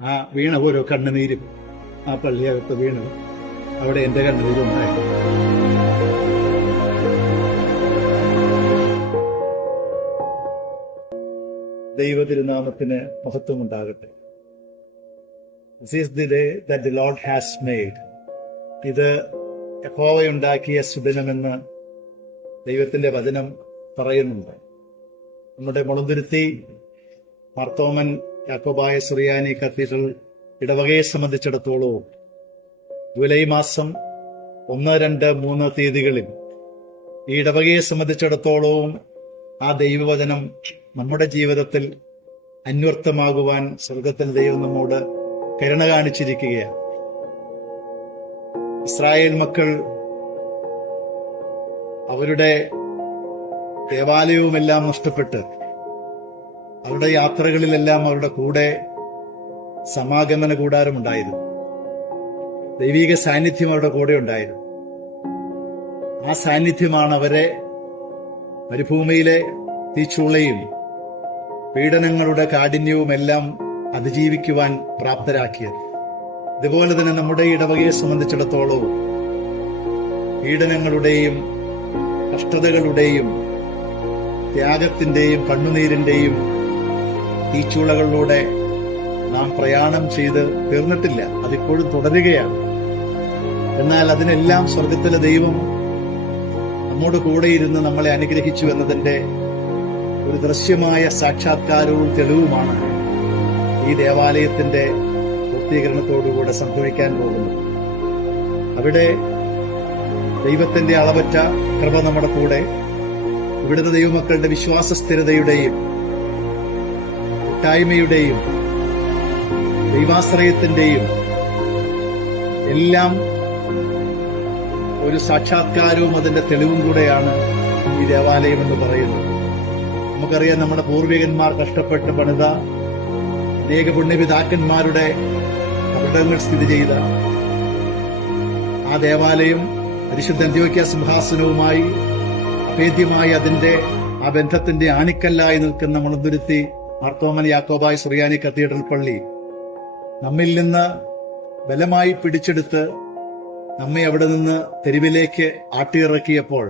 ആ വീണ ഓരോ കണ്ണുനീരും ആ പള്ളിയകത്ത് വീണു. അവിടെ എന്റെ കണ്ണുനീരും ഉണ്ടായി ദൈവതിരുനാമത്തിന് മഹത്വം ഉണ്ടാകട്ടെ this is the day that the lord has made ഇത് യഹോവയുണ്ടാക്കിയ സുദിനമെന്ന് ദൈവത്തിന്റെ വചനം പറയുന്നുണ്ട്. നമ്മുടെ മുളന്തുരുത്തി മാർത്തോമൻ യാക്കോബായ സുറിയാനി കത്തീഡ്രൽ ഇടവകയെ സംബന്ധിച്ചിടത്തോളവും ജൂലൈ മാസം ഒന്ന് രണ്ട് മൂന്ന് തീയതികളിൽ ഈ ഇടവകയെ സംബന്ധിച്ചിടത്തോളവും ആ ദൈവവചനം നമ്മുടെ ജീവിതത്തിൽ അന്വർത്ഥമാകുവാൻ സ്വർഗത്തിൽ ദൈവം നമ്മോട് കരുണ കാണിച്ചിരിക്കുകയാണ്. ഇസ്രായേൽ മക്കൾ അവരുടെ ദേവാലയവുമെല്ലാം നഷ്ടപ്പെട്ട് അവരുടെ യാത്രകളിലെല്ലാം അവരുടെ കൂടെ സമാഗമന കൂടാരം ഉണ്ടായിരുന്നു. ദൈവിക സാന്നിധ്യം അവരുടെ കൂടെ ഉണ്ടായിരുന്നു. ആ സാന്നിധ്യമാണ് അവരെ മരുഭൂമിയിലെ തീച്ചുളയും പീഡനങ്ങളുടെ കാഠിന്യവും എല്ലാം അതിജീവിക്കുവാൻ പ്രാപ്തരാക്കിയത്. ഇതുപോലെ തന്നെ നമ്മുടെ ഇടവകയെ സംബന്ധിച്ചിടത്തോളം പീഡനങ്ങളുടെയും കഷ്ടതകളുടെയും ത്യാഗത്തിന്റെയും കണ്ണുനീരിന്റെയും തീച്ചുളകളിലൂടെ നാം പ്രയാണം ചെയ്ത് തീർന്നിട്ടില്ല. അതിപ്പോഴും തുടരുകയാണ്. എന്നാൽ അതിനെല്ലാം സ്വർഗത്തിലെ ദൈവം നമ്മോട് കൂടെയിരുന്ന് നമ്മളെ അനുഗ്രഹിച്ചു എന്നതിന്റെ ഒരു ദൃശ്യമായ സാക്ഷാത്കാരവും തെളിവുമാണ് ഈ ദേവാലയത്തിന്റെ പൂർത്തീകരണത്തോടുകൂടെ സംഭവിക്കാൻ പോകുന്നത്. അവിടെ ദൈവത്തിന്റെ അളവറ്റ കൃപ നമ്മുടെ കൂടെ ഇവിടുത്തെ ദൈവമക്കളുടെ വിശ്വാസ സ്ഥിരതയുടെയും കൂട്ടായ്മയുടെയും ദൈവാശ്രയത്തിന്റെയും എല്ലാം ഒരു സാക്ഷാത്കാരവും അതിന്റെ തെളിവും കൂടെയാണ് ഈ ദേവാലയം എന്ന് പറയുന്നത്. നമുക്കറിയാം നമ്മുടെ പൂർവികന്മാർ കഷ്ടപ്പെട്ട് പണിത അനേക പുണ്യപിതാക്കന്മാരുടെ അവിടങ്ങൾ സ്ഥിതി ചെയ്ത ആ ദേവാലയം പരിശുദ്ധ അന്ത്യോക്യ സിംഹാസനവുമായി അഭേദ്യമായി അതിന്റെ ആ ബന്ധത്തിന്റെ ആണിക്കല്ലായി നിൽക്കുന്ന മുളന്തുരുത്തി മാർത്തോമൻ യാക്കോബായ് സുറിയാനി കത്തീഡ്രൽ പള്ളി. നമ്മിൽ നിന്ന് ബലമായി പിടിച്ചെടുത്ത് നമ്മെ അവിടെ നിന്ന് തെരുവിലേക്ക് ആട്ടിയിറക്കിയപ്പോൾ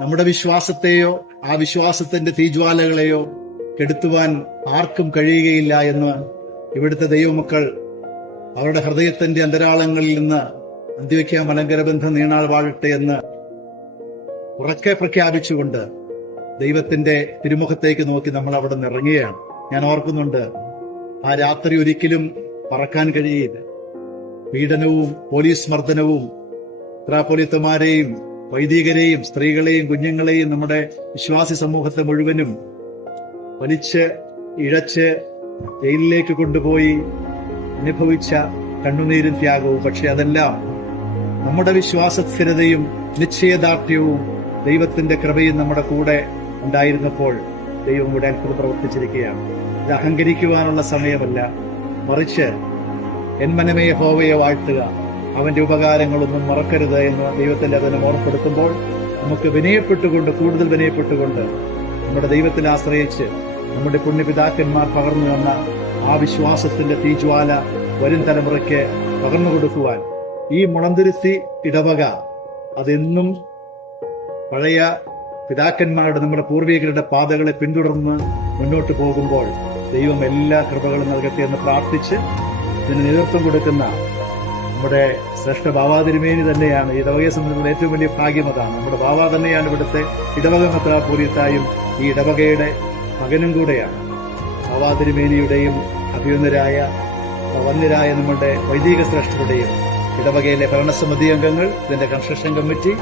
നമ്മുടെ വിശ്വാസത്തെയോ ആ വിശ്വാസത്തിന്റെ തീജ്വാലകളെയോ കെടുത്തുവാൻ ആർക്കും കഴിയുകയില്ല എന്ന് ഇവിടുത്തെ ദൈവമക്കൾ അവരുടെ ഹൃദയത്തിന്റെ അന്തരാളങ്ങളിൽ നിന്ന് അന്ത്യവയ്ക്ക മലങ്കരബന്ധം നീണാൾ വാഴട്ടെ എന്ന് ഉറക്കെ പ്രഖ്യാപിച്ചുകൊണ്ട് ദൈവത്തിന്റെ തിരുമുഖത്തേക്ക് നോക്കി നമ്മൾ അവിടെ നിന്ന് ഇറങ്ങുകയാണ് ഞാൻ ഓർക്കുന്നുണ്ട് ആ രാത്രി ഒരിക്കലും പറക്കാൻ കഴിയില്ല പീഡനവും പോലീസ് മർദ്ദനവും ത്രാപോലിത്തമാരെയും വൈദികരെയും സ്ത്രീകളെയും കുഞ്ഞുങ്ങളെയും നമ്മുടെ വിശ്വാസി സമൂഹത്തെ മുഴുവനും വലിച്ച് ഇഴച്ച് ജയിലിലേക്ക് കൊണ്ടുപോയി അനുഭവിച്ച കണ്ണുനീരും ത്യാഗവും. പക്ഷെ അതെല്ലാം നമ്മുടെ വിശ്വാസ സ്ഥിരതയും നിശ്ചയദാർഢ്യവും ദൈവത്തിന്റെ കൃപയും നമ്മുടെ കൂടെ ഉണ്ടായിരുന്നപ്പോൾ ദൈവം ഇവിടെ അത്ഭുതം പ്രവർത്തിച്ചിരിക്കുകയാണ്. ഇത് അഹങ്കരിക്കുവാനുള്ള സമയമല്ല. മറിച്ച് എന്മനമേ ഹോവയെ വാഴ്ത്തുക. അവന്റെ ഉപകാരങ്ങളൊന്നും മറക്കരുത് എന്ന് ദൈവത്തിന്റെ അതിനെ ഓർപ്പെടുത്തുമ്പോൾ നമുക്ക് വിനയപ്പെട്ടുകൊണ്ട് കൂടുതൽ വിനയപ്പെട്ടുകൊണ്ട് നമ്മുടെ ദൈവത്തിൽ ആശ്രയിച്ച് നമ്മുടെ പുണ്യപിതാക്കന്മാർ പകർന്നു തന്ന ആ വിശ്വാസത്തിന്റെ തീജ്വാല വരും തലമുറയ്ക്ക് പകർന്നു കൊടുക്കുവാൻ ഈ മുളന്തിരുത്തി ഇടവക അതെന്നും പഴയ പിതാക്കന്മാരുടെ നമ്മുടെ പൂർവികരുടെ പാതകളെ പിന്തുടർന്ന് മുന്നോട്ട് പോകുമ്പോൾ ദൈവം എല്ലാ കൃപകളും നൽകട്ടെ എന്ന് പ്രാർത്ഥിച്ച് ഇതിന് നേതൃത്വം കൊടുക്കുന്ന നമ്മുടെ ശ്രേഷ്ഠ ബാബാ തിരുമേനി തന്നെയാണ്. ഈ ഇടവകയെ സംബന്ധിച്ചുള്ള ഏറ്റവും വലിയ ഭാഗ്യം അതാണ്. നമ്മുടെ ബാബ തന്നെയാണ് ഇവിടുത്തെ ഇടവക മെത്രാപൂരിത്തായും ഈ ഇടവകയുടെ മകനും കൂടെയാണ്. ബാബാ തിരുമേനിയുടെയും അഭിയുന്നരായ വന്യരായ നമ്മുടെ വൈദിക ശ്രേഷ്ഠരുടെയും ഇടവകയിലെ ഭരണസമിതി അംഗങ്ങൾ ഇതിന്റെ കൺസ്ട്രക്ഷൻ കമ്മിറ്റി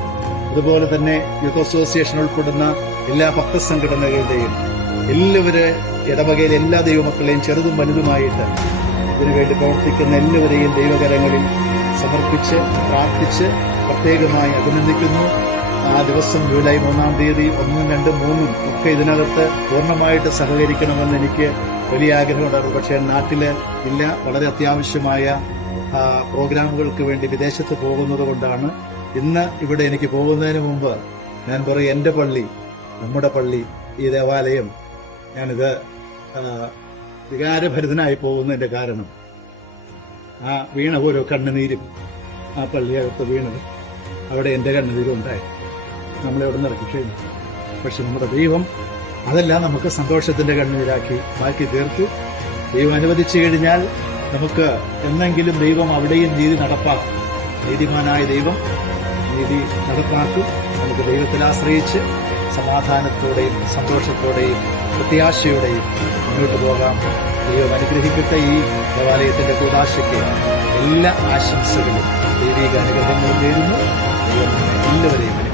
അതുപോലെ തന്നെ യൂത്ത് അസോസിയേഷൻ ഉൾപ്പെടുന്ന എല്ലാ ഭക്ത സംഘടനകളുടെയും എല്ലാവരെ ഇടവകയിലെ എല്ലാ ദൈവമക്കളെയും ചെറുതും വലുതുമായിട്ട് ഇതിനുവേണ്ടി പ്രവർത്തിക്കുന്ന എല്ലാവരെയും ദൈവകരങ്ങളിൽ സമർപ്പിച്ച് പ്രാർത്ഥിച്ച് പ്രത്യേകമായി അഭിനന്ദിക്കുന്നു. ആ ദിവസം ജൂലൈ മൂന്നാം തീയതി ഒന്നും രണ്ടും മൂന്നും ഒക്കെ ഇതിനകത്ത് പൂർണമായിട്ട് സഹകരിക്കണമെന്ന് എനിക്ക് വലിയ ആഗ്രഹമുണ്ടായിരുന്നു. പക്ഷേ നാട്ടിൽ ഇല്ല. വളരെ അത്യാവശ്യമായ പ്രോഗ്രാമുകൾക്ക് വേണ്ടി വിദേശത്ത് പോകുന്നത് കൊണ്ടാണ് ഇന്ന് ഇവിടെ എനിക്ക് പോകുന്നതിന് മുമ്പ് ഞാൻ പറയും എന്റെ പള്ളി നമ്മുടെ പള്ളി ഈ ദേവാലയം ഞാനിത് വികാരഭരിതനായി പോകുന്നതിന്റെ കാരണം. ആ വീണ ഓരോ കണ്ണുനീരും ആ പള്ളിയകത്ത് വീണത് അവിടെ എന്റെ കണ്ണുനീരും ഉണ്ടായി. നമ്മളെ അവിടെ നിന്ന് ഇറക്കി പക്ഷെ നമ്മുടെ ദൈവം അതെല്ലാം നമുക്ക് സന്തോഷത്തിന്റെ കണ്ണുനീരാക്കി മാറ്റി തീർത്തു ദൈവം അനുവദിച്ചു കഴിഞ്ഞാൽ നമുക്ക് എന്നെങ്കിലും ദൈവം അവിടെയും നീതി നടപ്പാക്കും. നീതിമാനായ ദൈവം നീതി നടപ്പാക്കും. നമുക്ക് ദൈവത്തിൽ ആശ്രയിച്ച് സമാധാനത്തോടെയും സന്തോഷത്തോടെയും പ്രത്യാശയോടെയും മുന്നോട്ട് പോകാം. ദൈവം അനുഗ്രഹിക്കട്ടെ ഈ ദേവാലയത്തിന്റെ കൂടാശയ്ക്ക് എല്ലാ ആശംസകളും. ദൈവിക അനുഗ്രഹങ്ങളും നേരുന്നു. ദൈവം എല്ലാവരെയും.